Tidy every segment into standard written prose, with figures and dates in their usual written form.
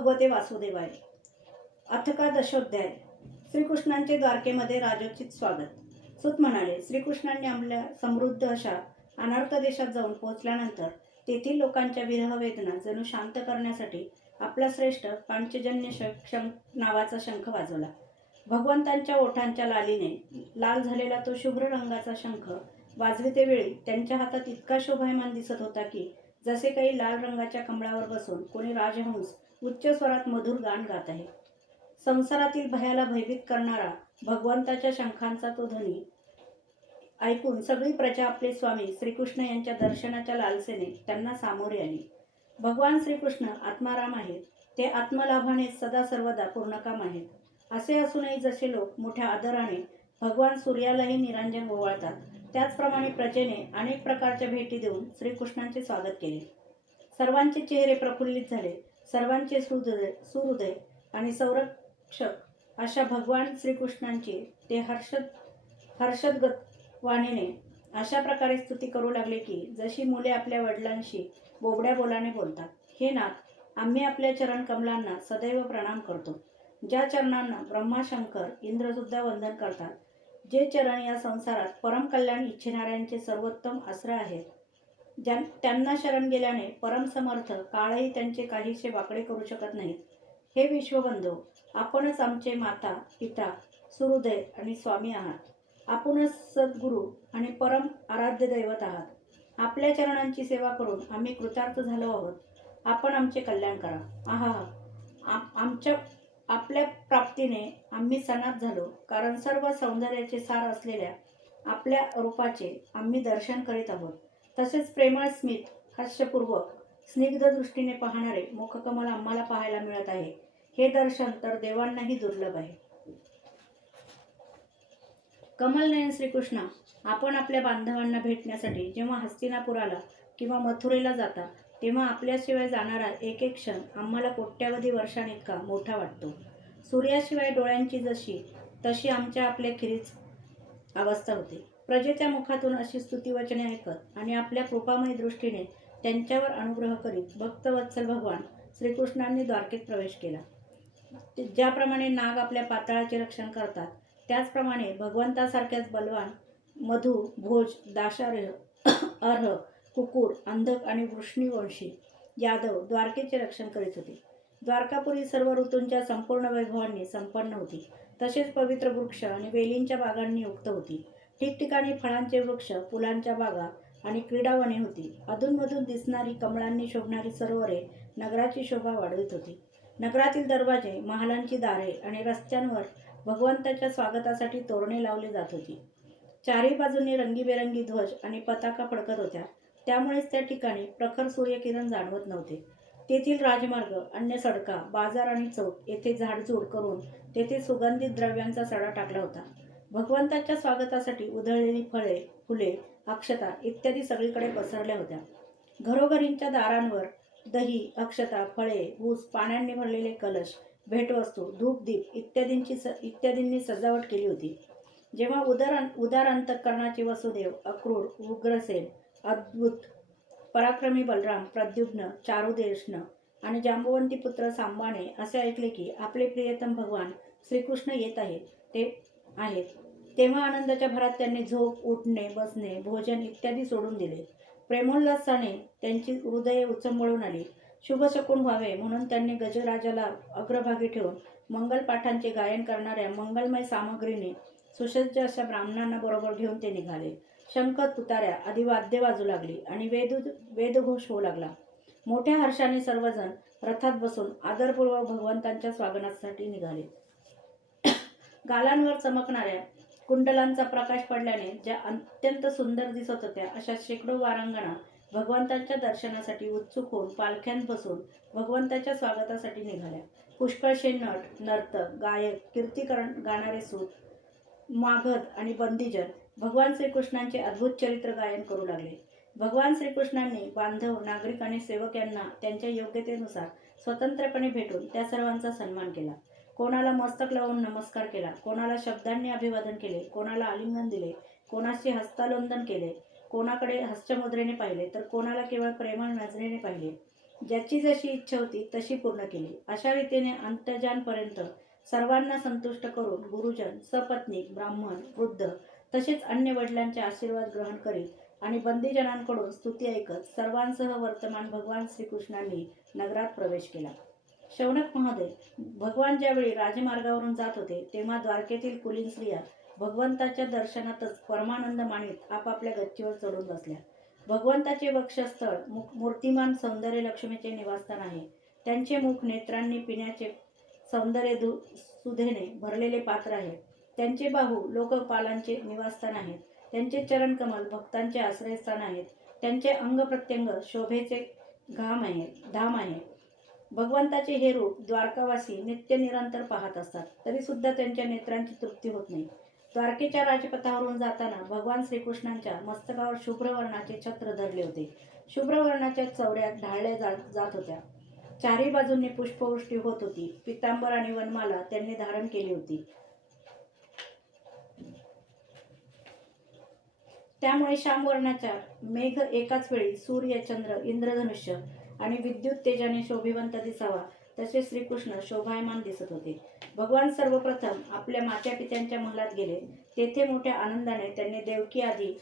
भगवते वासुदेवाय. अथ दशोध्याय. श्रीकृष्णांचे द्वारकेमध्ये राजोचित स्वागत. सूत म्हणाले, श्रीकृष्णांनी आपल्या समृद्ध अशा अनर्थ देशात जाऊन पोहोचल्यानंतर तेथील लोकांच्या विरह वेदना जणू शांत करण्यासाठी आपला श्रेष्ठ पांचजन्य नावाचा शंख वाजवला. भगवंतांच्या ओठांच्या लालीने लाल झालेला तो शुभ्र रंगाचा शंख वाजवितेवेळी त्यांच्या हातात इतका शोभायमान दिसत होता की जसे काही लाल रंगाच्या कमळावर बसून कोणी राजहंस उच्च स्वरात मधुर गान गात आहे. संसारातील भयाला भयभीत करणारा भगवंताच्या शंखांचा तो ध्वनी ऐकून सगळी प्रजा आपले स्वामी श्रीकृष्ण यांच्या दर्शनाच्या लालसेने त्यांना सामोरे आली. भगवान श्रीकृष्ण आत्माराम आहेत. ते आत्मलाभाने सदा सर्वदा पूर्णकाम आहेत. असे असूनही जसे लोक मोठ्या आदराने भगवान सूर्यालाही निरांजन ओवाळतात, त्याचप्रमाणे प्रजेने अनेक प्रकारच्या भेटी देऊन श्रीकृष्णांचे स्वागत केले. सर्वांचे चेहरे प्रफुल्लित झाले. सर्वांचे सुहृदय आणि संरक्षक अशा भगवान श्रीकृष्णांची ते हर्षदगत वाणीने अशा प्रकारे स्तुती करू लागले की जशी मुले आपल्या वडिलांशी बोबड्या बोलाने बोलतात. हे नाथ, आम्ही आपल्या चरण कमलांना सदैव प्रणाम करतो. ज्या चरणांना ब्रह्मा, शंकर, इंद्रसुद्धा वंदन करतात, जे चरण या संसारात परम कल्याण इच्छिणाऱ्यांचे सर्वोत्तम आश्रय आहेत, त्यांना शरण गेल्याने परम समर्थ काळही त्यांचे काहीसे वाकडे करू शकत नाहीत. हे विश्वबंधू, आपणच आमचे माता, पिता, सुहृदय आणि स्वामी आहात. आपणच सद्गुरू आणि परम आराध्य दैवत आहात. आपल्या चरणांची सेवा करून आम्ही कृतार्थ झालो आहोत. आपण आमचे कल्याण करा. आपल्या प्राप्तीने आम्ही सनात झालो, कारण सर्व सौंदर्याचे सार असलेल्या आपल्या रूपाचे आम्ही दर्शन करीत आहोत. तसेच प्रेमळ स्मित, हास्यपूर्वक, स्निग्ध दृष्टीने पाहणारे मुखकमल आम्हाला पाहायला मिळत आहे. हे दर्शन तर देवांनाही दुर्लभ आहे. कमलनयन श्रीकृष्णा, आपण आपल्या बांधवांना भेटण्यासाठी जेव्हा हस्तिनापुराला किंवा मथुरेला जाता, तेव्हा आपल्याशिवाय जाणारा एक एक क्षण आम्हाला कोट्यावधी वर्षांइतका मोठा वाटतो. सूर्याशिवाय डोळ्यांची जशी तशी आमच्या आपल्या खिरीच अवस्था होते. प्रजेच्या मुखातून अशी स्तुतिवचने ऐकत आणि आपल्या कृपामय दृष्टीने त्यांच्यावर अनुग्रह करीत भक्तवत्सल भगवान श्रीकृष्णांनी द्वारकेत प्रवेश केला. ज्याप्रमाणे नाग आपल्या पाताळाचे रक्षण करतात, त्याचप्रमाणे भगवंतासारख्याच बलवान मधु, भोज, दाशार्ह, अर्ह, कुकुर, अंधक आणि वृष्णीवंशी यादव द्वारकेचे रक्षण करीत होते. द्वारकापुरी सर्व ऋतूंच्या संपूर्ण वैभवांनी संपन्न होती. तसेच पवित्र वृक्ष आणि वेलींच्या बागांनी युक्त होती. ठिकठिकाणी फळांचे वृक्ष, फुलांच्या बागा आणि क्रीडावने होती. अधूनमधून दिसणारी कमळांनी शोभणारी सरोवरे नगराची शोभा वाढवित होती. नगरातील दरवाजे, महालांची दारे आणि रस्त्यांवर भगवंताच्या स्वागतासाठी तोरणे लावली जात होती. चारही बाजूंनी रंगीबेरंगी ध्वज आणि पताका फडकत होत्या. त्यामुळेच त्या ठिकाणी प्रखर सूर्यकिरण जाणवत नव्हते. तेथील राजमार्ग, अन्य सडका, बाजार आणि चौक येथे झाडझूड करून तेथे सुगंधित द्रव्यांचा सडा टाकला होता. भगवंताच्या स्वागतासाठी उधळलेली फळे, फुले, अक्षता इत्यादी सगळीकडे पसरल्या होत्या. घरोघरींच्या दारांवर दही, अक्षता, फळे, ऊस, पाण्याने भरलेले कलश, भेटवस्तू, धूपदीप इत्यादींनी सजावट केली होती. जेव्हा उदार अंतःकरणाचे वसुदेव, अक्रूर, उग्रसेन, अद्भुत पराक्रमी बलराम, प्रद्युम्न, चारुदेष्ण आणि जांबवंती पुत्र सांबाने असे ऐकले की आपले प्रियतम भगवान श्रीकृष्ण येत आहेत, तेव्हा आनंदाच्या भरात त्यांनी झोप, उठणे, बसणे, भोजन इत्यादी सोडून दिले. प्रेमोल्लासाने त्यांची हृदये उचंबळून आली. शुभशकुन व्हावे म्हणून त्यांनी गजराजाला अग्रभागी ठेवून मंगलपाठांचे गायन करणाऱ्या मंगलमय सामग्रीने सुसज्ज अशा ब्राह्मणांना बरोबर घेऊन ते निघाले. शंख, तुताऱ्या आदी वाद्ये वाजू लागली आणि वेदघोष होऊ लागला. मोठ्या हर्षाने सर्वजण रथात बसून आदरपूर्वक भगवंतांच्या स्वागतासाठी निघाले. गालांवर चमकणाऱ्या कुंडलांचा प्रकाश पडल्याने ज्या अत्यंत सुंदर दिसत होत्या, अशा शेकडो वारांगणा भगवंतांच्या दर्शनासाठी उत्सुक होऊन पालख्यांत बसून भगवंताच्या स्वागतासाठी निघाल्या. पुष्कळशे नट, नर्तक, गायक, कीर्तिकरण गाणारे सूत, मागध आणि बंदीजन भगवान श्रीकृष्णांचे अद्भुत चरित्र गायन करू लागले. भगवान श्रीकृष्णांनी बांधव, नागरिक आणि सेवक यांना त्यांच्या योग्यतेनुसार स्वतंत्रपणे भेटून त्या सर्वांचा सन्मान केला. कोणाला मस्तक लावून नमस्कार केला, कोणाला शब्दांनी अभिवादन केले, कोणाला आलिंगन दिले, कोणाशी हस्तालोंदन केले, कोणाकडे हास्यमुद्रेने पाहिले, तर कोणाला केवळ प्रेमळ नजरेने पाहिले. ज्याची जशी इच्छा होती तशी पूर्ण केली. अशा रीतीने अंत्यजानपर्यंत सर्वांना संतुष्ट करून गुरुजन, सपत्नीक, ब्राह्मण, वृद्ध तसेच अन्य वडिलांचे आशीर्वाद ग्रहण करीत आणि बंदीजनांकडून स्तुती ऐकत सर्वांसह वर्तमान भगवान श्रीकृष्णांनी नगरात प्रवेश केला. शौनक महोदय, भगवान ज्यावेळी राजमार्गावरून जात होते तेव्हा द्वारकेतील कुलीन स्त्रिया भगवंताच्या दर्शनातच परमानंद मानित आपापल्या गच्चीवर चढून बसल्या. भगवंताचे वक्षस्थळ मूर्तिमान सौंदर्य लक्ष्मीचे निवासस्थान आहे. त्यांचे मुख नेत्रांनी पिण्याचे सौंदर्य सुधेने भरलेले पात्र आहे. त्यांचे बाहू लोकपालांचे निवासस्थान आहेत. त्यांचे चरणकमल भक्तांचे आश्रयस्थान आहेत. त्यांचे अंग प्रत्यंग शोभेचे धाम आहे. भगवंताचे हे रूप द्वारकावासी नित्य निरंतर पाहत असतात, तरी सुद्धा त्यांच्या नेत्रांची तृप्ती होत नाही. द्वारकेच्या राजपथावरून जाताना भगवान श्रीकृष्णांच्या मस्तकावर शुभ्र वर्णाचे छत्र धरले होते. शुभ्र वर्णाच्या चौड्या ढाळल्या जात होत्या. चारी बाजूंनी पुष्पवृष्टी होत होती. पितांबर आणि वनमाला त्यांनी धारण केली होती. त्यामुळे श्यामवर्णाचा मेघ एकाच वेळी सूर्य, चंद्र, इंद्रधनुष्य आणि विद्युत तेजाने शोभिवंत दिसावा तसे श्रीकृष्ण शोभायमान दिसत होते. भगवान सर्वप्रथम आपल्या मातापित्यांच्या महलात गेले. तेथे मोठ्या आनंदाने त्यांनी देवकी आधी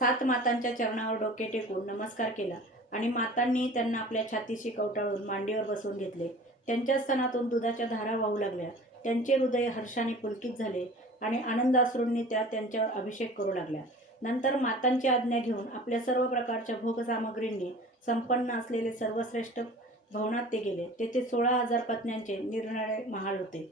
7 मातांच्या चरणावर डोके टेकून नमस्कार केला आणि मातांनी त्यांना आपल्या छातीशी कवटाळून मांडीवर बसवून घेतले. त्यांच्या स्तनातून दुधाच्या धारा वाहू लागल्या. त्यांचे हृदय हर्षाने पुलकित झाले आणि आनंदाश्रूंनी त्या त्यांच्यावर अभिषेक करू लागल्या. नंतर मातांची आज्ञा घेऊन आपल्या सर्व प्रकारच्या भोगसामग्रींनी संपन्न असलेले सर्वश्रेष्ठ भवनात ते गेले. तेथे 16,000 पत्न्यांचे निरनिराळे महाल होते.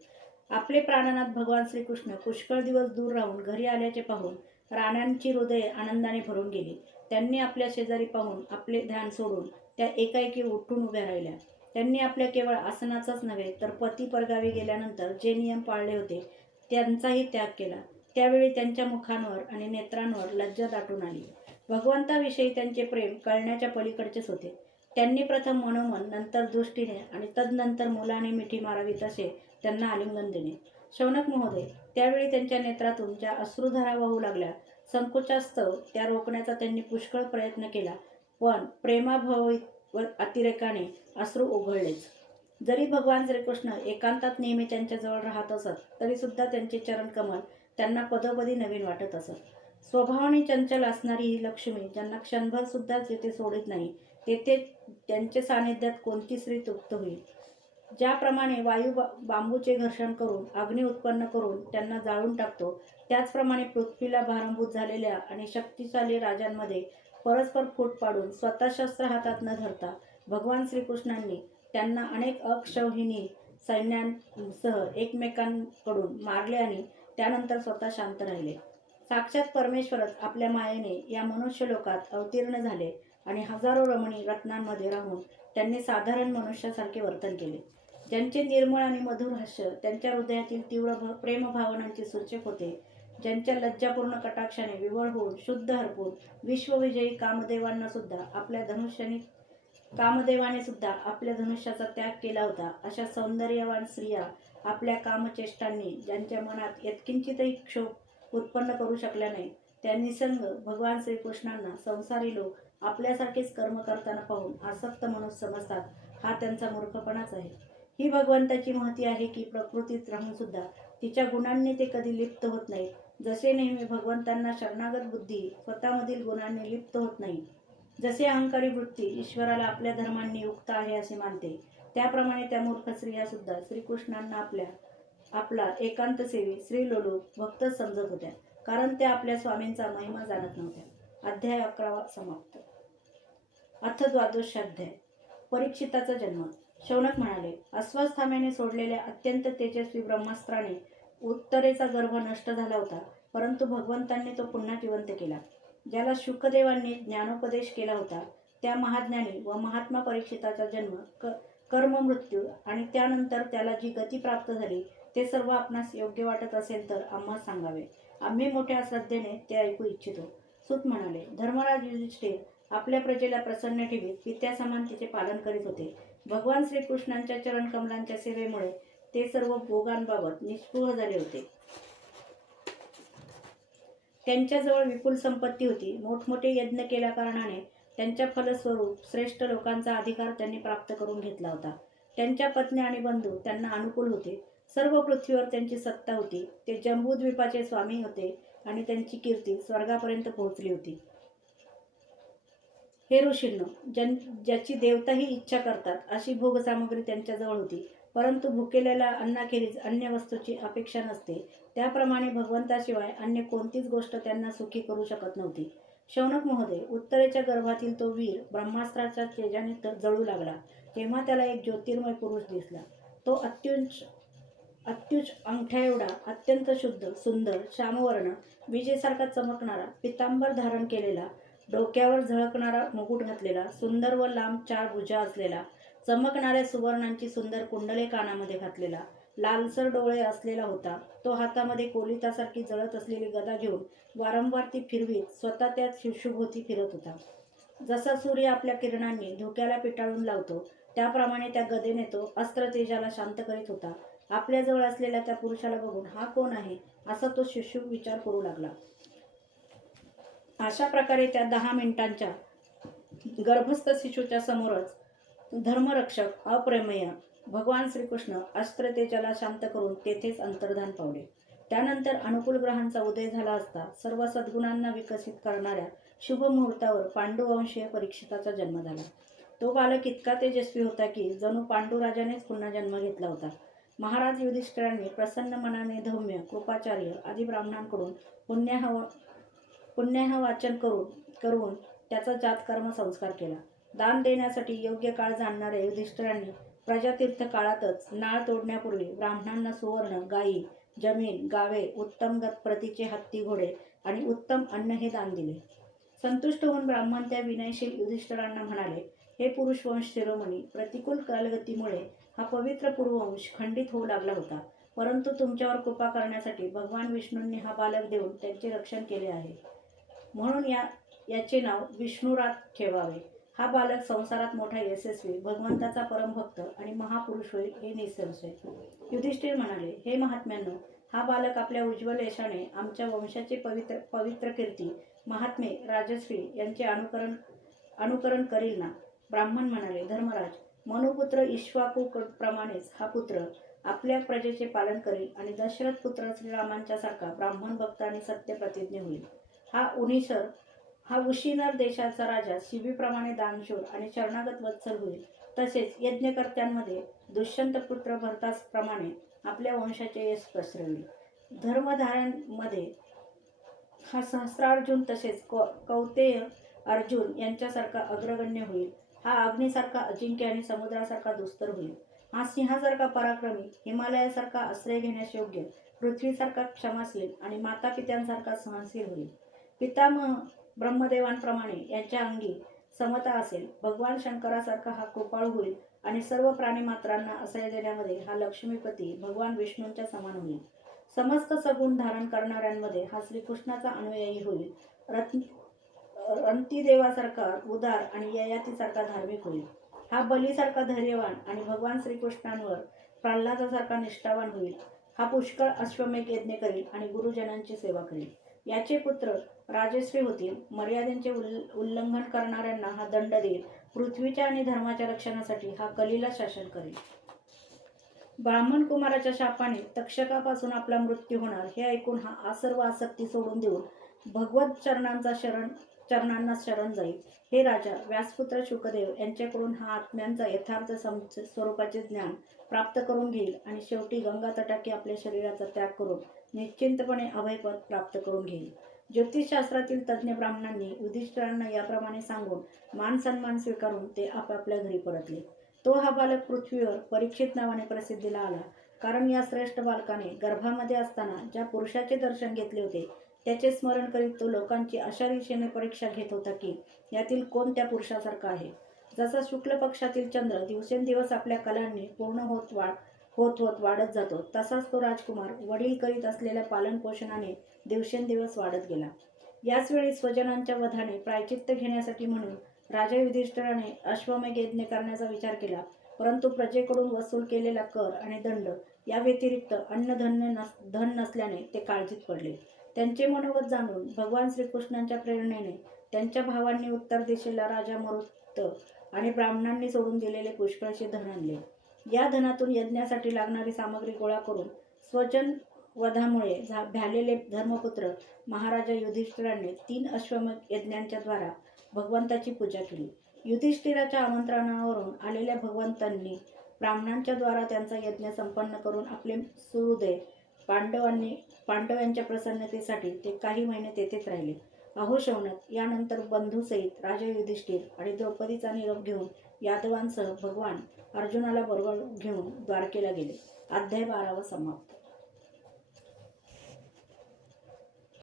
आपले प्राणनाथ भगवान श्रीकृष्ण पुष्कळ दिवस दूर राहून घरी आल्याचे पाहून राण्यांची हृदये आनंदाने भरून गेली. त्यांनी आपल्या शेजारी पाहून आपले ध्यान सोडून त्या एकाएकी उठून उभ्या राहिल्या. त्यांनी आपल्या केवळ आसनाचाच नव्हे तर पती परगावी गेल्यानंतर जे नियम पाळले होते त्यांचाही त्याग केला. त्यावेळी त्यांच्या मुखांवर आणि नेत्रांवर लज्जा दाटून आली. भगवंताविषयी त्यांचे प्रेम कळण्याच्या पलीकडचेच होते. त्यांनी प्रथम मनोमन, नंतर दृष्टीने आणि तदनंतर मुलाने मिठी मारावी तसे त्यांना आलिंगन देणे. शौनक महोदय, त्यावेळी त्यांच्या नेत्रातून ज्या अश्रुधारा वाहू लागल्या, संकोचास्तव त्या रोखण्याचा त्यांनी पुष्कळ प्रयत्न केला, पण प्रेमाभाव व अतिरेकाने अश्रू ओघळलेच. जरी भगवान श्रीकृष्ण एकांतात नेहमी त्यांच्याजवळ राहत असत तरी सुद्धा त्यांचे चरणकमल त्यांना पदोपदी नवीन वाटत असत. स्वभावाने चंचल असणारी ही लक्ष्मी ज्यांना क्षणभर सुद्धा जेथे सोडित नाही तेथे त्यांच्या सानिध्यात कोणती स्त्री तृप्त होईल. ज्याप्रमाणे वायू बांबूचे घर्षण करून अग्नी उत्पन्न करून त्यांना जाळून टाकतो, त्याचप्रमाणे पृथ्वीला भारंभूत झालेल्या आणि शक्तिशाली राजांमध्ये परस्पर फूट पाडून स्वतः शस्त्र हातात न धरता भगवान श्रीकृष्णांनी त्यांना अनेक अक्षौहिणी सैन्यांसह एकमेकांकडून मारले आणि त्यानंतर स्वतः शांत राहिले. साक्षात परमेश्वरच आपल्या मायेने या मनुष्य लोकात अवतीर्ण झाले आणि हजारो रमणी रत्नांमध्ये राहून त्यांनी साधारण मनुष्यासारखे वर्तन केले. ज्यांचे निर्मळ आणि मधुर हास्य त्यांच्या हृदयातील तीव्र प्रेमभावनांचे सूचक होते, ज्यांच्या लज्जापूर्ण कटाक्षाने विवळ होऊन शुद्ध हरपून विश्वविजयी कामदेवाने सुद्धा आपल्या धनुष्याचा त्याग केला होता, अशा सौंदर्यवान स्त्रिया आपल्या कामचेष्टांनी ज्यांच्या मनात यत्किंचितही क्षोभ उत्पन्न करू शकल्या नाही, त्या निसंग भगवान श्रीकृष्णांना संसारी लोक आपल्यासारखेच कर्म करताना पाहून आसक्त मनुष्य समजतात. हा त्यांचा मूर्खपणाच आहे. ही भगवंताची महती आहे की प्रकृतीत राहून सुद्धा तिच्या गुणांनी ते कधी लिप्त होत नाहीत. जसे नेहमी भगवंतांना शरणागत बुद्धी स्वतःमधील गुणांनी लिप्त होत नाही, जसे अहंकारी वृत्ती ईश्वराला आपल्या धर्मांनी युक्त आहे असे मानते, त्याप्रमाणे त्या मूर्ख स्त्रिया सुद्धा श्रीकृष्णांना आपला एकांत सेवी श्रीलोलूप भक्तच समजत होत्या, कारण त्या आपल्या स्वामींचा महिमा जाणत नव्हत्या. अध्याय 11 समाप्त. अथ द्वादशोऽध्याय. परीक्षिताचा जन्म. शौनक म्हणाले, अस्वस्थाम्याने सोडलेल्या अत्यंत तेजस्वी ब्रह्मास्त्राने उत्तरेचा गर्भ नष्ट झाला होता, परंतु भगवंतांनी तो पुन्हा जिवंत केला. ज्याला शुकदेवांनी ज्ञानोपदेश केला होता त्या महाज्ञानी व महात्मा परीक्षिताचा जन्म, कर्म, मृत्यू आणि त्यानंतर त्याला जी गती प्राप्त झाली ते सर्व आपणास योग्य वाटत असेल तर आम्हास सांगावे. आम्ही मोठ्या श्रद्धेने ते ऐकू इच्छितो. सूत म्हणाले, धर्मराज युधिष्ठिर आपल्या प्रजेला प्रसन्न ठेवीत पित्यासमान तिचे पालन करीत होते. भगवान श्रीकृष्णांच्या चरणकमलांच्या सेवेमुळे ते सर्व भोगांबाबत निस्पृह झाले होते. त्यांच्याजवळ विपुल संपत्ती होती. मोठमोठे यज्ञ केल्या कारणाने त्यांच्या फलस्वरूप श्रेष्ठ लोकांचा अधिकार त्यांनी प्राप्त करून घेतला होता. त्यांच्या पत्नी आणि बंधू त्यांना अनुकूल होते. सर्व पृथ्वीवर त्यांची सत्ता होती. ते जंबूद्वीपाचे स्वामी होते आणि त्यांची कीर्ती स्वर्गापर्यंत पोहोचली होती. हे ऋषींनो, ज्याची देवताही इच्छा करतात अशी भोगसामग्री त्यांच्याजवळ होती, परंतु भुकेलेल्या अन्नाखेरीज अन्य वस्तूची अपेक्षा नसते. त्याप्रमाणे भगवंताशिवाय अन्य कोणतीच गोष्ट त्यांना सुखी करू शकत नव्हती. शौनक महोदय, उत्तरेच्या गर्भातील तो वीर ब्रह्मास्त्राच्या तेजाने जळू लागला तेव्हा त्याला एक ज्योतिर्मय पुरुष दिसला. तो अत्युच्च अंगठ्या एवढा, अत्यंत शुद्ध, सुंदर, श्यामवर्ण, विजेसारखा चमकणारा, पितांबर धारण केलेला, डोक्यावर झळकणारा मुकुट घातलेला, सुंदर व लांब 4 भुजा असलेला, चमकणाऱ्या सुवर्णांची सुंदर कुंडले कानामध्ये घातलेला, लालसर डोळे असलेला होता. तो हातामध्ये कोलितासारखी जळत असलेली गदा घेऊन वारंवार ती फिरवीत स्वतः त्यात शुशुभोवती फिरत होता. जसा सूर्य आपल्या किरणांनी धुक्याला पिटाळून लावतो, त्याप्रमाणे त्या गदेने तो अस्त्र तेजाला शांत करीत होता. आपल्याजवळ असलेल्या त्या पुरुषाला बघून हा कोण आहे असा तो शुशुभ विचार करू लागला. अशा प्रकारे त्या 10 मिनिटांच्या गर्भस्थ शिशूच्या समोरच धर्मरक्षक अप्रमेय भगवान श्रीकृष्ण अस्त्र तेजाला शांत करून तेथेच अंतर्धान पावले. त्यानंतर अनुकूल ग्रहांचा उदय झाला असता सर्व सद्गुणांना विकसित करणाऱ्या शुभ मुहूर्तावर पांडुवंशीय परीक्षिताचा जन्म झाला. तो बालक इतका तेजस्वी होता की जणू पांडुराजानेच पुन्हा जन्म घेतला होता. महाराज युधिष्ठिरांनी प्रसन्न मनाने धौम्य, कृपाचार्य आदी ब्राह्मणांकडून पुण्याह वाचन करून त्याचा जातकर्म संस्कार केला. दान देण्यासाठी योग्य काळ जाणणाऱ्या युधिष्ठिरांनी प्रजातीर्थ काळातच नाळ तोडण्यापूर्वी ब्राह्मणांना सुवर्ण, गायी, जमीन, गावे, उत्तम प्रतीचे हत्ती, घोडे आणि उत्तम अन्न हे दान दिले. संतुष्ट होऊन ब्राह्मण त्या विनयशील युधिष्ठिरांना म्हणाले, हे पुरुषवंश शिरोमणी, प्रतिकूल कालगतीमुळे हा पवित्र पूर्ववंश खंडित होऊ लागला होता, परंतु तुमच्यावर कृपा करण्यासाठी भगवान विष्णूंनी हा बालक देऊन त्यांचे रक्षण केले आहे, म्हणून याचे नाव विष्णुरात ठेवावे. हा बालक संसारात मोठा यशस्वी, भगवंताचा परमभक्त आणि महापुरुष होईल हे निसंशय. युधिष्ठिर म्हणाले, हे महात्म्यांनो, हा बालक आपल्या उज्ज्वल यशाने आमच्या वंशाचे पवित्र कीर्ती, महात्मे, राजश्री यांचे अनुकरण करील ना? ब्राह्मण म्हणाले, धर्मराज, मनुपुत्र इक्ष्वाकू प्रमाणेच हा पुत्र आपल्या प्रजेचे पालन करील आणि दशरथ पुत्र श्रीरामांच्या सारखा ब्राह्मण भक्त आणि सत्य प्रतिज्ञ होईल. हा उशीनर देशाचा राजा शिबीप्रमाणे दानशूर आणि शरणागत वत्सल होईल. तसेच यज्ञकर्त्यांमध्ये दुष्यंत पुत्र भरताप्रमाणे आपल्या वंशाचे यश पसरवेल. धर्मधाऱ्यांमध्ये हा सहस्रार्जुन तसेच कौतेय अर्जुन यांच्यासारखा अग्रगण्य होईल. हा अग्नीसारखा अजिंक्य आणि समुद्रासारखा दुस्तर होईल. हा सिंहासारखा पराक्रमी, हिमालयासारखा आश्रय घेण्यास योग्य, पृथ्वीसारखा क्षमाशील आणि मातापित्यांसारखा सहनशील होईल. पितामह ब्रह्मदेवांप्रमाणे यांच्या अंगी समता असेल. भगवान शंकरासारखा हा कृपाळू होईल आणि सर्व प्राणीमात्रांना आश्रय देण्यामध्ये हा लक्ष्मीपती भगवान विष्णूंच्या समान होईल. समस्त सगुण धारण करणाऱ्यांमध्ये हा श्रीकृष्णाचा अनुयायी होईल. रंतिदेवासारखा उदार आणि ययातीसारखा धार्मिक होईल. हा बलीसारखा धैर्यवान आणि भगवान श्रीकृष्णांवर प्रल्हादासारखा निष्ठावान होईल. हा पुष्कळ अश्वमेध यज्ञ करील आणि गुरुजनांची सेवा करील. याचे पुत्र राजश्री होतील. मर्यादेचे उल्लंघन करणाऱ्यांना हा दंड देईल. पृथ्वीच्या आणि धर्माच्या रक्षणासाठी हा कलीला शासन करेल. ब्राह्मण कुमाराच्या शापाने तक्षकापासून आपला मृत्यू होणार हे ऐकून हा सर्व आसक्ती सोडून देऊन भगवत चरणांना शरण जाईल. हे राजा, व्यासपुत्र शुकदेव यांच्याकडून हा आत्म्यांचा यथार्थ स्वरूपाचे ज्ञान प्राप्त करून घेईल आणि शेवटी गंगा तटाकी आपल्या शरीराचा त्याग करून निश्चिंतपणे अभयपद प्राप्त करून घेईल. ज्योतिषशास्त्रातील तज्ज्ञ ब्राह्मणांनी युधिष्ठिरांना याप्रमाणे सांगून मान सन्मान स्वीकारून ते आपापल्या घरी परतले. तो हा बालक पृथ्वीवर परीक्षित नावाने प्रसिद्धीला आला, कारण या श्रेष्ठ बालकाने गर्भामध्ये असताना ज्या पुरुषाचे दर्शन घेतले होते त्याचे स्मरण करीत तो लोकांची अशा दिशेने परीक्षा घेत होता की यातील कोण त्या पुरुषासारखा आहे. जसा शुक्ल पक्षातील चंद्र दिवसेंदिवस आपल्या कलांनी पूर्ण होत वाढत जातो, तसाच तो राजकुमार वडील करीत असलेल्या पालनपोषणाने दिवसेंदिवस वाढत गेला. याच वेळी स्वजनांच्या वधाने प्रायचित्त घेण्यासाठी म्हणून राजा युधिष्ठिराने अश्वमेध यज्ञ करण्याचा विचार केला, परंतु प्रजेकडून वसूल केलेला कर आणि दंड या व्यतिरिक्त धन नसल्याने ते काळजीत पडले. त्यांचे मनोगत जाणून भगवान श्रीकृष्णांच्या प्रेरणेने त्यांच्या भावांनी उत्तर दिशेला राजा मरुत आणि ब्राह्मणांनी सोडून दिलेले पुष्कळसे धन आणले. या धनातून यज्ञासाठी लागणारी सामग्री गोळा करून स्वजन वधामुळे भ्यालेले धर्मपुत्र महाराजा युधिष्ठिराने 3 अश्वमेध यज्ञांच्या द्वारा भगवंताची पूजा केली. युधिष्ठिराच्या आमंत्रणावरून आलेल्या भगवंतांनी ब्राह्मणांच्या द्वारा त्यांचा यज्ञ संपन्न करून आपले सुहृदय पांडवांच्या प्रसन्नतेसाठी ते काही महिने तेथेच राहिले. अहो शौनक, यानंतर बंधूसहित राजा युधिष्ठिर आणि द्रौपदीचा निरोप घेऊन यादवांसह भगवान अर्जुनाला बरोबर घेऊन द्वारकेला गेले. अध्याय 12 समाप्त.